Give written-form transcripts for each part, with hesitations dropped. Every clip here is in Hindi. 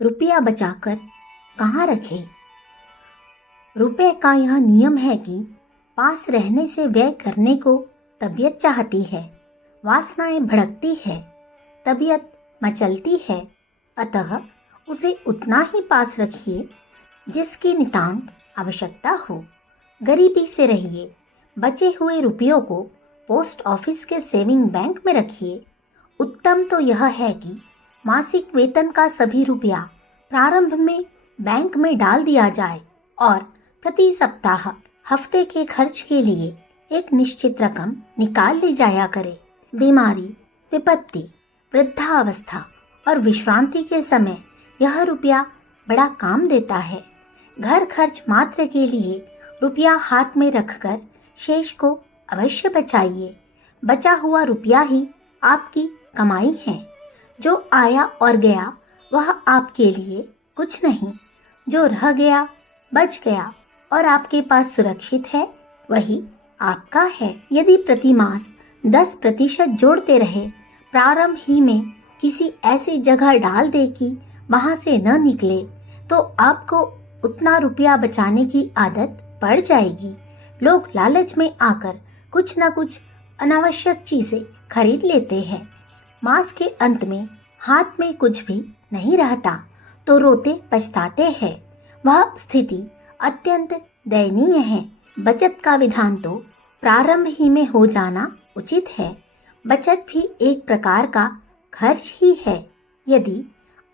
रुपया बचाकर कहाँ रखे। रुपए का यह नियम है कि पास रहने से व्यय करने को तबीयत चाहती है, वासनाएं भड़कती है, तबीयत मचलती है। अतः उसे उतना ही पास रखिए जिसकी नितांत आवश्यकता हो। गरीबी से रहिए। बचे हुए रुपयों को पोस्ट ऑफिस के सेविंग बैंक में रखिए। उत्तम तो यह है कि मासिक वेतन का सभी रुपया प्रारंभ में बैंक में डाल दिया जाए और प्रति सप्ताह हफ्ते के खर्च के लिए एक निश्चित रकम निकाल ली जाया करे। बीमारी, विपत्ति, वृद्धावस्था और विश्रांति के समय यह रुपया बड़ा काम देता है। घर खर्च मात्र के लिए रुपया हाथ में रखकर शेष को अवश्य बचाइए। बचा हुआ रुपया ही आपकी कमाई है। जो आया और गया वह आपके लिए कुछ नहीं। जो रह गया, बच गया और आपके पास सुरक्षित है वही आपका है। यदि प्रति मास 10% जोड़ते रहे, प्रारंभ ही में किसी ऐसी जगह डाल दे कि वहां से न निकले, तो आपको उतना रुपया बचाने की आदत पड़ जाएगी। लोग लालच में आकर कुछ न कुछ अनावश्यक चीजें खरीद लेते हैं। मास के अंत में हाथ में कुछ भी नहीं रहता तो रोते पछताते हैं। वह स्थिति अत्यंत दयनीय है। बचत का विधान तो प्रारंभ ही में हो जाना उचित है। बचत भी एक प्रकार का खर्च ही है। यदि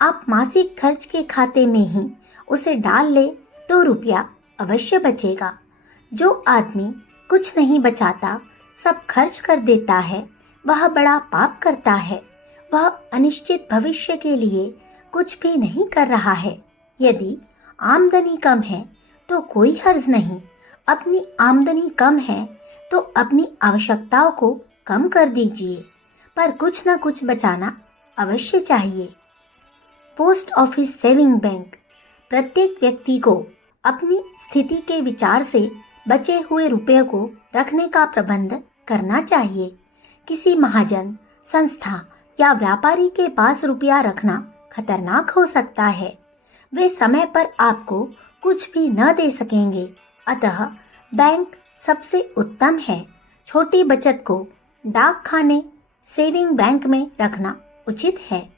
आप मासिक खर्च के खाते में ही उसे डाल ले तो रुपया अवश्य बचेगा। जो आदमी कुछ नहीं बचाता, सब खर्च कर देता है, वह बड़ा पाप करता है। वह अनिश्चित भविष्य के लिए कुछ भी नहीं कर रहा है। यदि आमदनी कम है तो कोई हर्ज नहीं। अपनी आमदनी कम है तो अपनी आवश्यकताओं को कम कर दीजिए, पर कुछ न कुछ बचाना अवश्य चाहिए। पोस्ट ऑफिस सेविंग बैंक प्रत्येक व्यक्ति को अपनी स्थिति के विचार से बचे हुए रुपये को रखने का प्रबंध करना चाहिए। किसी महाजन, संस्था या व्यापारी के पास रुपया रखना खतरनाक हो सकता है। वे समय पर आपको कुछ भी न दे सकेंगे। अतः बैंक सबसे उत्तम है। छोटी बचत को डाक खाने, सेविंग बैंक में रखना उचित है।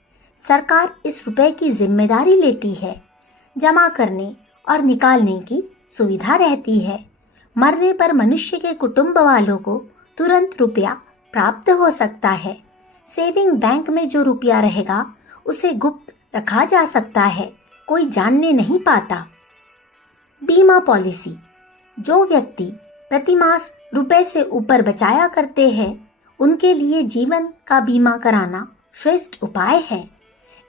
सरकार इस रुपए की जिम्मेदारी लेती है। जमा करने और निकालने की सुविधा रहती है। मरने पर मनुष्य के कुटुंब वालों को तुरंत रुपया प्राप्त हो सकता है। सेविंग बैंक में जो रुपया रहेगा उसे गुप्त रखा जा सकता है, कोई जानने नहीं पाता। बीमा पॉलिसी। जो व्यक्ति प्रतिमास रुपए से ऊपर बचाया करते हैं उनके लिए जीवन का बीमा कराना श्रेष्ठ उपाय है।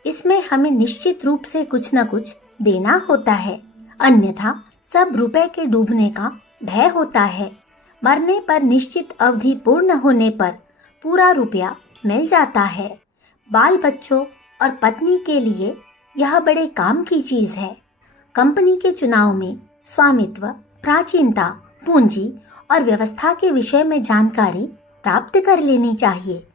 इसमें हमें निश्चित रूप से कुछ न कुछ देना होता है, अन्यथा सब रुपए के डूबने का भय होता है। मरने पर निश्चित अवधि पूर्ण होने पर पूरा रुपया मिल जाता है। बाल बच्चों और पत्नी के लिए यह बड़े काम की चीज है। कंपनी के चुनाव में स्वामित्व, प्राचीनता, पूंजी और व्यवस्था के विषय में जानकारी प्राप्त कर लेनी चाहिए।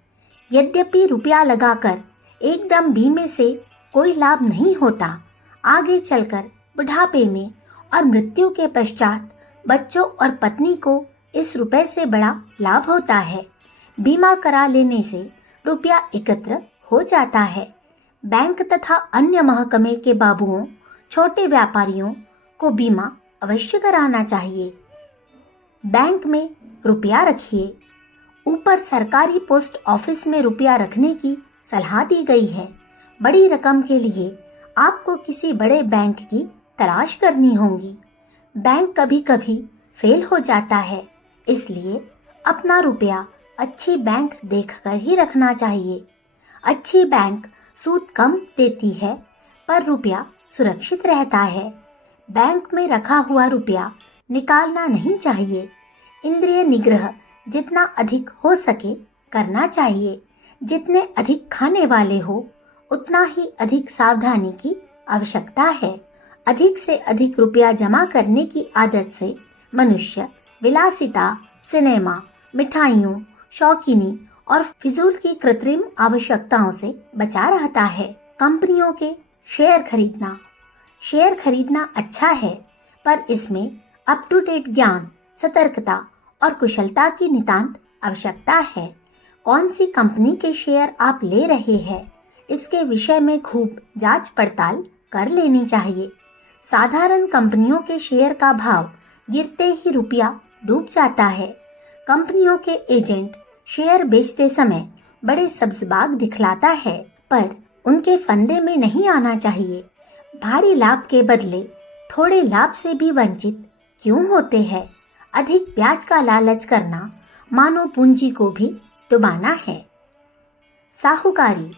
यद्यपि रुपया लगाकर एकदम बीमे से कोई लाभ नहीं होता, आगे चलकर बुढ़ापे में और मृत्यु के पश्चात बच्चों और पत्नी को इस रुपए से बड़ा लाभ होता है। बीमा करा लेने से रुपया एकत्र हो जाता है। बैंक तथा अन्य महकमे के बाबुओं, छोटे व्यापारियों को बीमा अवश्य कराना चाहिए। बैंक में रुपया रखिए। ऊपर सरकारी पोस्ट ऑफिस में रुपया रखने की सलाह दी गई है। बड़ी रकम के लिए आपको किसी बड़े बैंक की तलाश करनी होगी। बैंक कभी कभी फेल हो जाता है, इसलिए अपना रुपया अच्छी बैंक देखकर ही रखना चाहिए। अच्छी बैंक सूद कम देती है पर रुपया सुरक्षित रहता है। बैंक में रखा हुआ रुपया निकालना नहीं चाहिए। इंद्रिय निग्रह जितना अधिक हो सके करना चाहिए। जितने अधिक खाने वाले हो उतना ही अधिक सावधानी की आवश्यकता है। अधिक से अधिक रुपया जमा करने की आदत से मनुष्य विलासिता, सिनेमा, मिठाइयों, शौकीनी और फिजूल की कृत्रिम आवश्यकताओं से बचा रहता है। कंपनियों के शेयर खरीदना। शेयर खरीदना अच्छा है, पर इसमें अप टू डेट ज्ञान, सतर्कता और कुशलता की नितांत आवश्यकता है। कौन सी कंपनी के शेयर आप ले रहे हैं, इसके विषय में खूब जांच पड़ताल कर लेनी चाहिए। साधारण कंपनियों के शेयर का भाव गिरते ही रुपया डूब जाता है। कंपनियों के एजेंट शेयर बेचते समय बड़े सब्ज़बाग दिखलाता है, पर उनके फंदे में नहीं आना चाहिए। भारी लाभ के बदले थोड़े लाभ से भी वंचित क्यों होते हैं? अधिक ब्याज का लालच करना मानव पूंजी को भी डुबाना है। साहूकारी।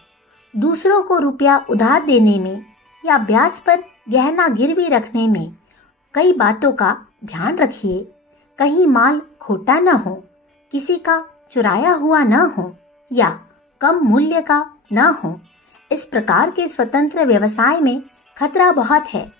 दूसरों को रुपया उधार देने में या ब्याज पर गहना गिरवी रखने में कई बातों का ध्यान रखिए। कहीं माल खोटा न हो, किसी का चुराया हुआ न हो या कम मूल्य का न हो। इस प्रकार के स्वतंत्र व्यवसाय में खतरा बहुत है।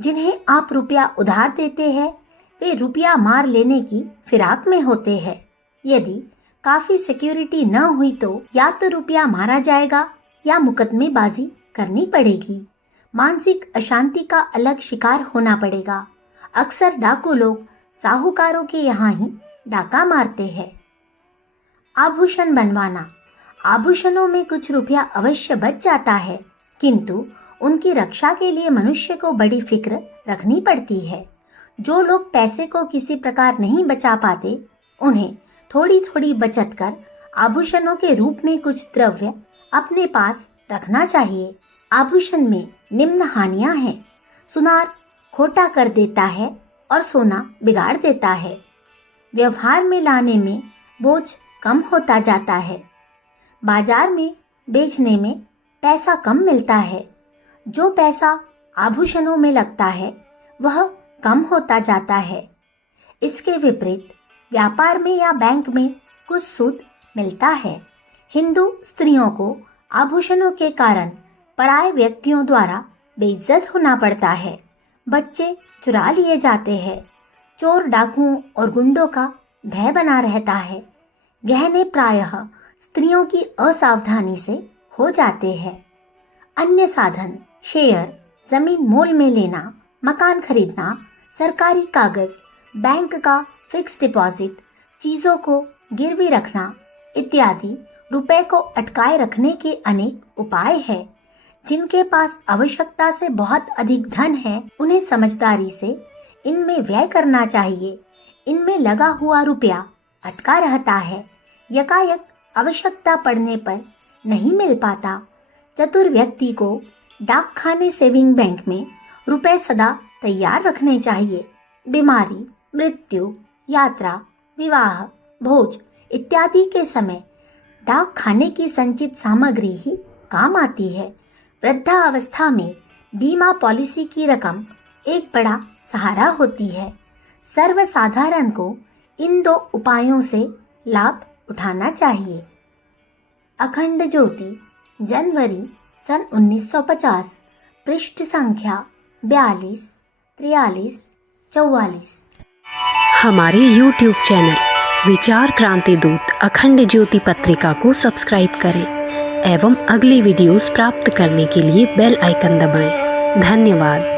जिन्हें आप रुपया उधार देते हैं, वे रुपया मार लेने की फिराक में होते हैं। यदि काफी सिक्योरिटी न हुई तो या तो रुपया मारा जाएगा या मुकदमेबाजी करनी पड़ेगी। मानसिक अशांति का अलग शिकार होना पड़ेगा। अक्सर डाकू लोग साहूकारों के यहाँ ही डाका मारते हैं। आभूषण बनवाना। आभूषणों में कुछ रुपया अवश्य बच जाता है, किंतु उनकी रक्षा के लिए मनुष्य को बड़ी फिक्र रखनी पड़ती है। जो लोग पैसे को किसी प्रकार नहीं बचा पाते, उन्हें थोड़ी थोड़ी बचत कर आभूषणों के रूप में कुछ द्रव्य अपने पास रखना चाहिए। आभूषण में निम्न हानियां हैं। सुनार खोटा कर देता है और सोना बिगाड़ देता है। व्यवहार में लाने में बोझ कम होता जाता है। बाजार में बेचने में पैसा कम मिलता है। जो पैसा आभूषणों में लगता है वह कम होता जाता है। इसके विपरीत व्यापार में या बैंक में कुछ सूद मिलता है। हिंदू स्त्रियों को आभूषणों के कारण पराये व्यक्तियों द्वारा बेइज्जत होना पड़ता है। बच्चे चुरा लिए जाते हैं। चोर डाकुओं और गुंडों का भय बना रहता है। गहने प्रायः स्त्रियों की असावधानी से हो जाते हैं। अन्य साधन शेयर, जमीन मोल में लेना, मकान खरीदना, सरकारी कागज, बैंक का फिक्स डिपॉजिट, चीजों को गिरवी रखना इत्यादि रुपए को अटकाए रखने के अनेक उपाय हैं। जिनके पास आवश्यकता से बहुत अधिक धन है, उन्हें समझदारी से इनमें व्यय करना चाहिए। इनमें लगा हुआ रुपया अटका रहता है, यकायक आवश्यकता पड़ने पर नहीं मिल पाता। चतुर व्यक्ति को डाक खाने सेविंग बैंक में रुपए सदा तैयार रखने चाहिए। बीमारी, मृत्यु, यात्रा, विवाह, भोज इत्यादि के समय डाक खाने की संचित सामग्री ही काम आती है। वृद्धावस्था में बीमा पॉलिसी की रकम एक बड़ा सहारा होती है। सर्वसाधारण को इन दो उपायों से लाभ उठाना चाहिए। अखंड ज्योति, जनवरी सन 1950, पृष्ठ संख्या 42, 43, 44। हमारे YouTube चैनल विचार क्रांति दूत अखंड ज्योति पत्रिका को सब्सक्राइब करें एवं अगली वीडियोस प्राप्त करने के लिए बेल आइकन दबाएं। धन्यवाद।